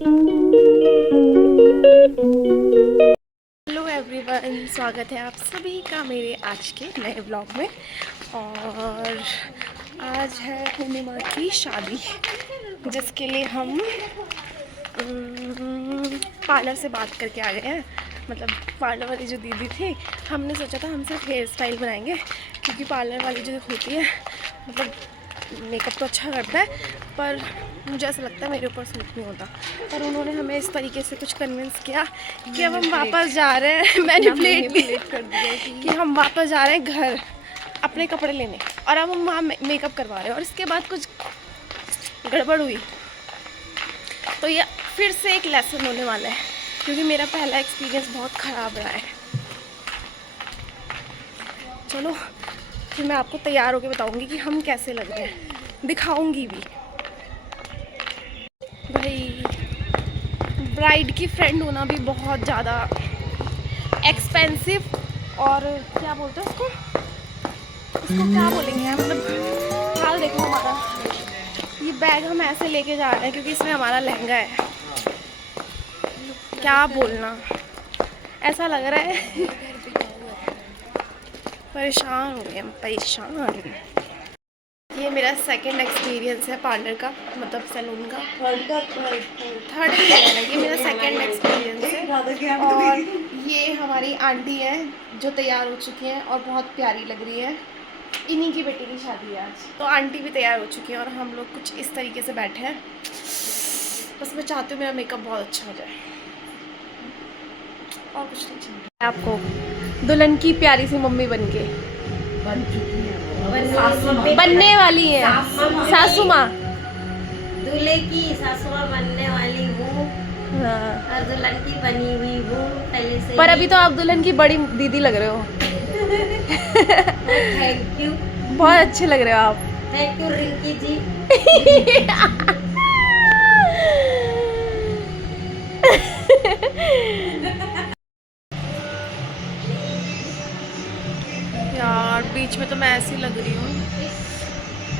Hello everyone, स्वागत है आप सभी का मेरे आज के नए ब्लॉग में। और आज है पूर्णिमा की शादी, जिसके लिए हम पार्लर से बात करके आ गए हैं। मतलब पार्लर वाली जो दीदी थी, हमने सोचा था हम सिर्फ हेयर स्टाइल बनाएंगे, क्योंकि पार्लर वाली जो होती है मतलब मेकअप तो अच्छा करता है, पर मुझे ऐसा लगता है मेरे ऊपर सूट नहीं होता। पर उन्होंने हमें इस तरीके से कुछ कन्विंस किया कि अब हम वापस जा रहे हैं, मैनिपुलेट कर दिया कि हम वापस जा रहे हैं घर अपने कपड़े लेने, और अब हम वहाँ मेकअप करवा रहे हैं। और इसके बाद कुछ गड़बड़ हुई तो ये फिर से एक लेसन होने वाला है, क्योंकि मेरा पहला एक्सपीरियंस बहुत ख़राब रहा है। चलो फिर मैं आपको तैयार होकर बताऊंगी कि हम कैसे लग रहे हैं, दिखाऊंगी भी। भाई ब्राइड की फ्रेंड होना भी बहुत ज़्यादा एक्सपेंसिव, और क्या बोलते हैं उसको क्या बोलेंगे यार, मतलब हाल देखो हमारा। ये बैग हम ऐसे लेके जा रहे हैं क्योंकि इसमें हमारा लहंगा है। क्या बोलना, ऐसा लग रहा है परेशान हो गए हम, परेशान। ये मेरा सेकंड एक्सपीरियंस है पार्लर का, मतलब सैलून का। थर्ड नहीं है, ये मेरा सेकंड एक्सपीरियंस है। और ये हमारी आंटी है जो तैयार हो चुकी हैं और बहुत प्यारी लग रही है। इन्हीं की बेटी की शादी है आज, तो आंटी भी तैयार हो चुकी है और हम लोग कुछ इस तरीके से बैठे हैं। बस मैं चाहती हूँ मेरा मेकअप बहुत अच्छा हो जाए, और कुछ नहीं चाहिए। आपको दुल्हन की प्यारी सी मम्मी बन चुकी है, बनने वाली है सासू माँ, दूल्हे की सासू माँ बनने वाली हूँ। हाँ। और दुल्हन की बनी हुई हूँ पहले से। पर अभी तो आप दुल्हन की बड़ी दीदी लग रहे हो। थैंक यू, बहुत अच्छे लग रहे हो आप। थैंक यू रिंकी जी। यार बीच में तो मैं ऐसी लग रही हूँ,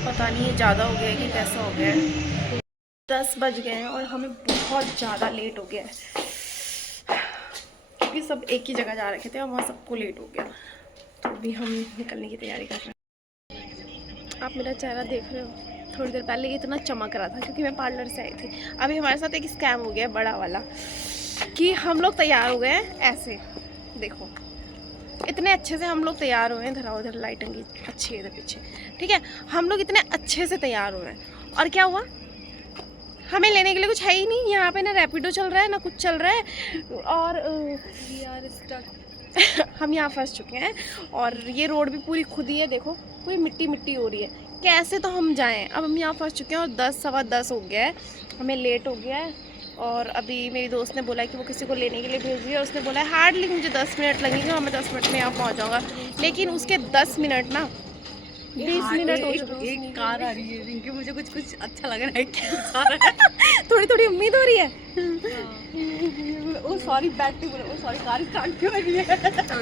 पता नहीं ये ज़्यादा हो गया है कि कैसा हो गया है। 10 बज गए हैं और हमें बहुत ज़्यादा लेट हो गया है, क्योंकि सब एक ही जगह जा रखे थे और वहाँ सबको लेट हो गया। तो अभी हम निकलने की तैयारी कर रहे हैं। आप मेरा चेहरा देख रहे हो, थोड़ी देर पहले ये इतना चमक रहा था क्योंकि मैं पार्लर से आई थी। अभी हमारे साथ एक स्कैम हो गया है बड़ा वाला, कि हम लोग तैयार हो गए हैं ऐसे, देखो इतने अच्छे से हम लोग तैयार हुए हैं। इधर उधर लाइटिंग की अच्छी है इधर पीछे, ठीक है। हम लोग इतने अच्छे से तैयार हुए हैं और क्या हुआ, हमें लेने के लिए कुछ है ही नहीं यहाँ पे। ना रैपिडो चल रहा है ना कुछ चल रहा है, और हम यहाँ फंस चुके हैं। और ये रोड भी पूरी खुदी है, देखो पूरी मिट्टी मिट्टी हो रही है, कैसे तो हम जाएं। अब हम यहाँ फंस चुके हैं और 10 सवा 10 हो गया है, हमें लेट हो गया है। और अभी मेरी दोस्त ने बोला कि वो किसी को लेने के लिए भेज रही है। उसने बोला है हार्डली मुझे 10 मिनट लगेंगे और मैं 10 मिनट में यहाँ पहुँच जाऊँगा। लेकिन उसके 10 मिनट ना 20 मिनट हो चुके। एक कार आ रही है रिंकी, मुझे कुछ कुछ अच्छा लग रहा है। थोड़ी थोड़ी उम्मीद हो रही है। ओ सॉरी, बैक टू बोलो। ओ सॉरी, कार स्टार्ट क्यों हो रही है?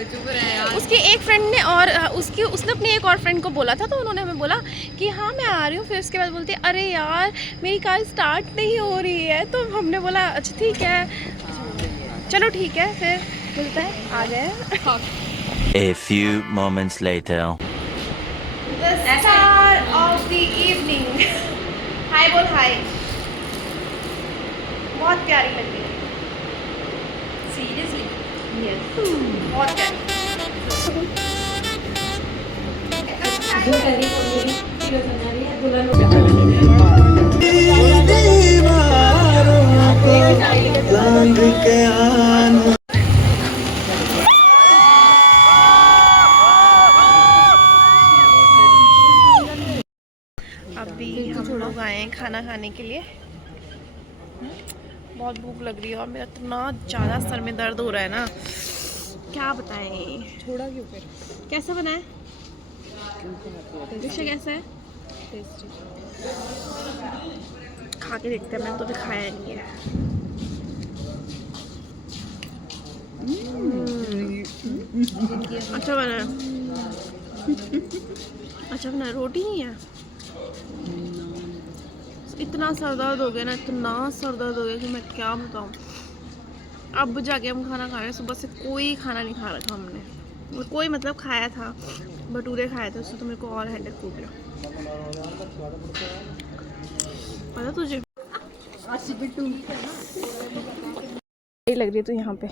चुप रहे यार। उसकी एक फ्रेंड ने और उसने अपनी एक और फ्रेंड को बोला था, तो उन्होंने हमें बोला कि हाँ मैं आ रही हूँ। फिर उसके बाद बोलती है अरे यार मेरी कार स्टार्ट नहीं हो रही है। तो हमने बोला अच्छा ठीक है, चलो ठीक है, फिर मिलता है, आ गए। A few moments later. The star of the evening. हाय बोल हाय, बहुत प्यारी लग रही है। सीरियसली यस बहुत प्यारी। अभी हम लोग आए हैं खाना खाने के लिए। बहुत भूख लग रही है और मेरा इतना ज़्यादा सर में दर्द हो रहा है ना, क्या बताएं। थोड़ा क्यों कर, कैसा बना है डिश, कैसा है? खा के देखते हैं, मैंने तो भी खाया नहीं है। अच्छा बना है, अच्छा बना है। रोटी नहीं है, इतना सर दर्द हो गया ना, इतना सर दर्द हो गया कि मैं क्या बताऊँ। अब जाके हम खाना खा रहे हैं। सुबह से कोई खाना नहीं खा रखा हमने, कोई मतलब खाया था, भटूरे खाए थे, उससे तो मेरे को और हेडेक हो गया। पता तुझे लग रही है तो यहाँ पे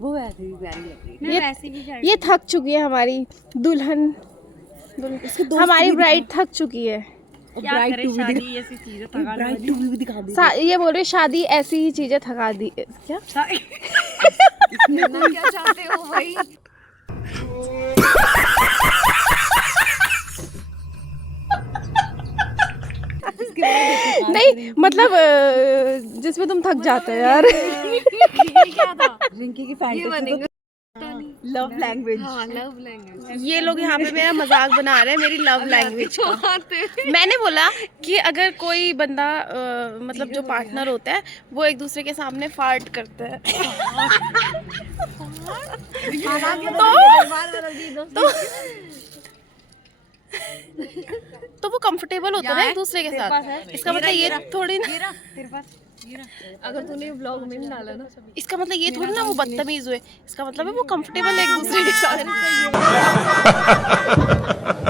वो वैसे भी प्यारी लग रही है। वैसे भी ये थक चुकी है हमारी दुल्हन, हमारी ब्राइड थक चुकी है। ब्राइड टू भी ऐसी चीज है, ब्राइड टू भी दिखा दे। ये बोल रहे शादी ऐसी ही चीजें थका दी क्या? क्या चाहते हो भाई? नहीं मतलब जिसमें तुम थक जाते हो यार। क्या था? रिंकी की फैंटेसी तो लव लैंग्वेज। हाँ, लव लैंग्वेज। ये लोग यहाँ पे मेरा मजाक बना रहे हैं मेरी लव लैंग्वेज का। मैंने बोला कि अगर कोई बंदा मतलब जो पार्टनर होता है वो एक दूसरे के सामने फार्ट करता है तो वो कंफर्टेबल होता है ना एक दूसरे के साथ। इसका मतलब ये थोड़ी ना, तेरे पास अगर तूने ब्लॉग में नहीं डाला ना, इसका मतलब ये थोड़ी ना वो बदतमीज हुए। इसका मतलब है वो कंफर्टेबल है एक दूसरे के साथ।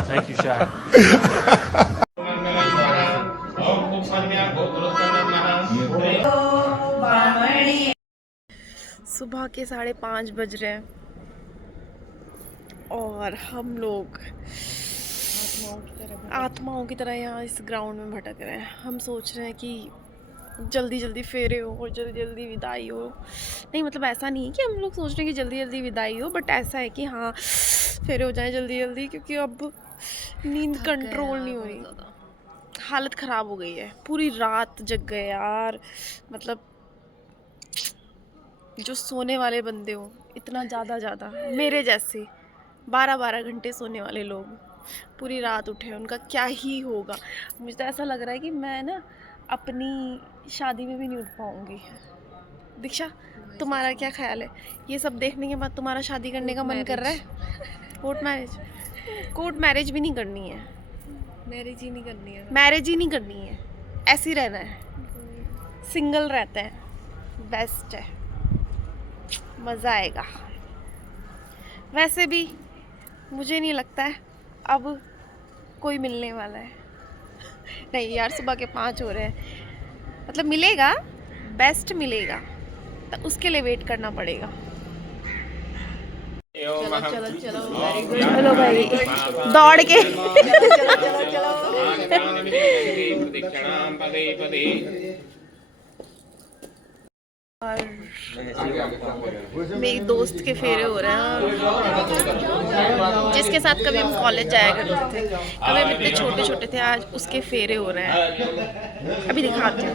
Thank you, Shaq. सुबह के 5:30 बज रहे हैं और हम लोग आत्माओं की तरह यहाँ इस ग्राउंड में भटक रहे हैं। हम सोच रहे हैं कि जल्दी जल्दी फेरे हो और जल्दी जल्दी विदाई हो। नहीं मतलब ऐसा नहीं है कि हम लोग सोच रहे हैं कि जल्दी जल्दी विदाई हो, बट ऐसा है कि हाँ फेरे हो जाए जल्दी जल्दी, क्योंकि अब नींद कंट्रोल नहीं हो रही, हालत ख़राब हो गई है। पूरी रात जग गए यार। मतलब जो सोने वाले बंदे हो इतना ज़्यादा मेरे जैसे 12-12 घंटे सोने वाले लोग पूरी रात उठे, उनका क्या ही होगा। मुझे तो ऐसा लग रहा है कि मैं ना अपनी शादी में भी नहीं उठ पाऊँगी। दीक्षा तुम्हारा क्या ख्याल है? ये सब देखने के बाद तुम्हारा शादी करने का मन कर रहा है? कोर्ट मैरिज भी नहीं करनी है, मैरिज ही नहीं करनी है, मैरिज ही नहीं करनी है, ऐसे ही रहना है, सिंगल रहते हैं, बेस्ट है, मज़ा आएगा। वैसे भी मुझे नहीं लगता है अब कोई मिलने वाला है। नहीं यार, सुबह के 5 हो रहे हैं, मतलब मिलेगा, बेस्ट मिलेगा, तो उसके लिए वेट करना पड़ेगा। चलो भाई दौड़ के और मेरी दोस्त के फेरे हो रहे हैं, जिसके साथ कभी हम कॉलेज जाया करते थे, कभी हम इतने छोटे छोटे थे, आज उसके फेरे हो रहे हैं। अभी दिखाती हूँ।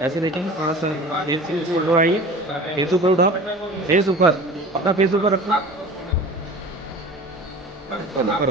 ऐसे देखेंगे थोड़ा सा, फेस ऊपर आइए, फेस ऊपर उठाओ, फेस ऊपर, अपना फेस ऊपर रखो, ऊपर